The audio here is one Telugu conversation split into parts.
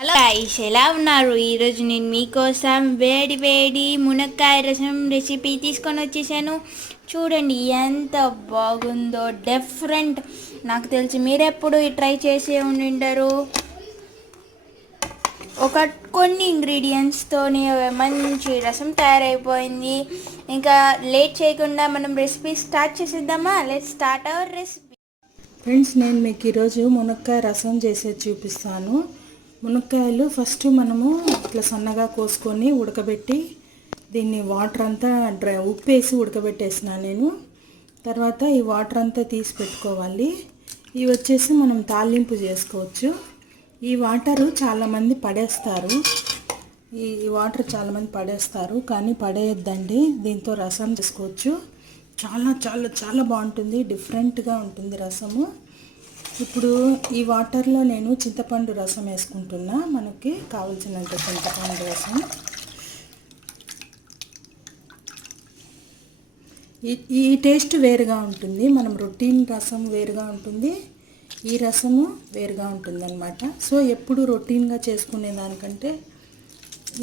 హలో గైస్, ఎలా ఉన్నారు? ఈరోజు నేను మీకోసం వేడి వేడి మునక్కాయ రసం రెసిపీ తీసుకొని వచ్చేసాను. చూడండి ఎంత బాగుందో, డిఫరెంట్. నాకు తెలిసి మీరెప్పుడు ట్రై చేసి ఉండింటారు. కొన్ని ఇంగ్రీడియంట్స్తోని మంచి రసం తయారైపోయింది. ఇంకా లేట్ చేయకుండా మనం రెసిపీ స్టార్ట్ చేసేద్దామా? Let's start our recipe. Friends, నేను మీకు ఈరోజు మునక్కాయ రసం చేసేది చూపిస్తాను. మునక్కాయలు ఫస్ట్ మనము ఇట్లా సన్నగా కోసుకొని ఉడకబెట్టి దీన్ని వాటర్ అంతా ఉప్పేసి ఉడకబెట్టేసిన నేను. తర్వాత ఈ వాటర్ అంతా తీసి పెట్టుకోవాలి. ఇవి వచ్చేసి మనం తాలింపు చేసుకోవచ్చు. ఈ వాటరు చాలామంది పడేస్తారు. ఈ వాటర్ చాలామంది పడేస్తారు, కానీ పడేయొద్దండి. దీంతో రసం చేసుకోవచ్చు. చాలా చాలా చాలా బాగుంటుంది, డిఫరెంట్గా ఉంటుంది రసము. ఇప్పుడు ఈ వాటర్లో నేను చింతపండు రసం వేసుకుంటున్నా. మనకి కావలసినంత చింతపండు రసం. ఈ టేస్ట్ వేరుగా ఉంటుంది. మనం రొటీన్ రసం వేరుగా ఉంటుంది, ఈ రసము వేరుగా ఉంటుంది అన్నమాట. సో ఎప్పుడు రొటీన్గా చేసుకునే దానికంటే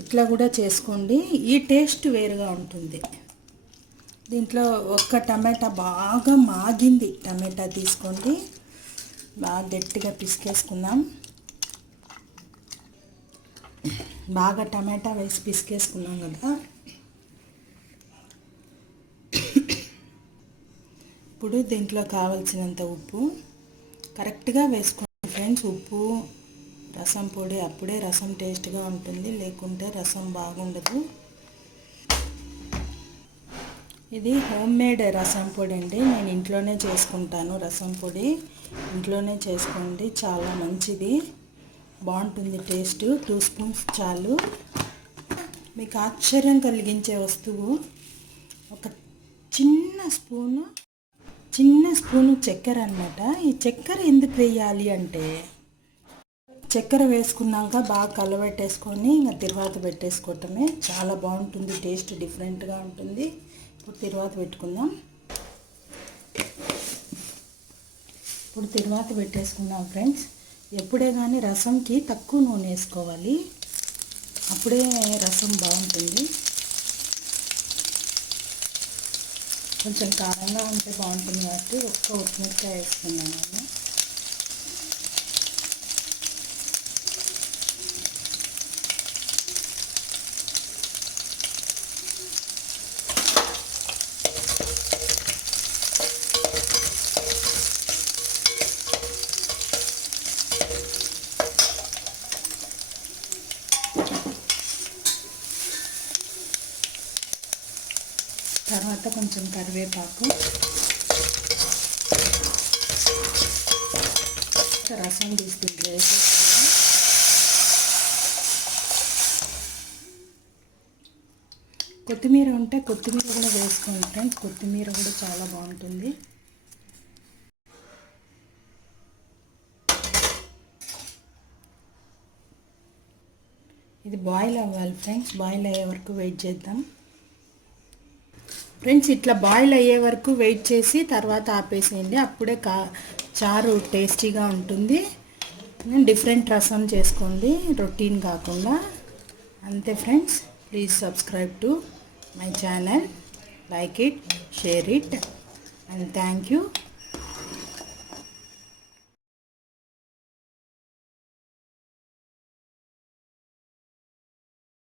ఇట్లా కూడా చేసుకోండి. ఈ టేస్ట్ వేరుగా ఉంటుంది. దీంట్లో ఒక్క టమాటా బాగా మాగింది టమాటా తీసుకోండి. బాగా గట్టిగా పిసికేసుకుందాం. బాగా టమాటా వేసి పిసికేసుకున్నాం కదా. ఇప్పుడు దీంట్లో కావాల్సినంత ఉప్పు కరెక్ట్గా వేసుకోండి ఫ్రెండ్స్. ఉప్పు, రసం పొడి, అప్పుడే రసం టేస్ట్గా ఉంటుంది, లేకుంటే రసం బాగుండదు. ఇది హోమ్ మేడ్ రసం పొడి అండి. నేను ఇంట్లోనే చేసుకుంటాను. రసం పొడి ఇంట్లోనే చేసుకోండి, చాలా మంచిది, బాగుంటుంది టేస్ట్. 2 స్పూన్స్ చాలు. మీకు ఆశ్చర్యం కలిగించే వస్తువు, ఒక చిన్న స్పూను చక్కెర అన్నమాట. ఈ చక్కెర ఎందుకు వేయాలి అంటే, చక్కెర వేసుకున్నాక బాగా కలబెట్టేసుకొని ఇంకా తిరువాత పెట్టేసుకోవటమే. చాలా బాగుంటుంది, టేస్ట్ డిఫరెంట్గా ఉంటుంది. ఇప్పుడు తిరువాత పెట్టుకుందాం. ఇప్పుడు తిరువాత పెట్టేసుకుందాం ఫ్రెండ్స్. ఎప్పుడే కానీ రసంకి తక్కువ నూనె వేసుకోవాలి, అప్పుడే రసం బాగుంటుంది. కొంచెం కారంగా ఉంటే బాగుంటుంది కాబట్టి ఒక్క ఉచ్చిమిరపకాయ వేసుకున్నాను నేను. తర్వాత కొంచెం కరివేపాకు, రసం తీసుకుంటే వేసేస్తాను. కొత్తిమీర ఉంటే కొత్తిమీర కూడా వేసుకోండి ఫ్రెండ్స్. కొత్తిమీర కూడా చాలా బాగుంటుంది. ఇది బాయిల్ అవ్వాలి ఫ్రెండ్స్. బాయిల్ అయ్యే వరకు వెయిట్ చేద్దాం ఫ్రెండ్స్. ఇట్లా బాయిల్ అయ్యే వరకు వెయిట్ చేసి తర్వాత ఆపేసేయండి. అప్పుడే చారు టేస్టీగా ఉంటుంది. డిఫరెంట్ రసం చేసుకోండి, రొటీన్ కాకుండా. అంతే friends. Please subscribe to my channel, like it, share it, and thank you.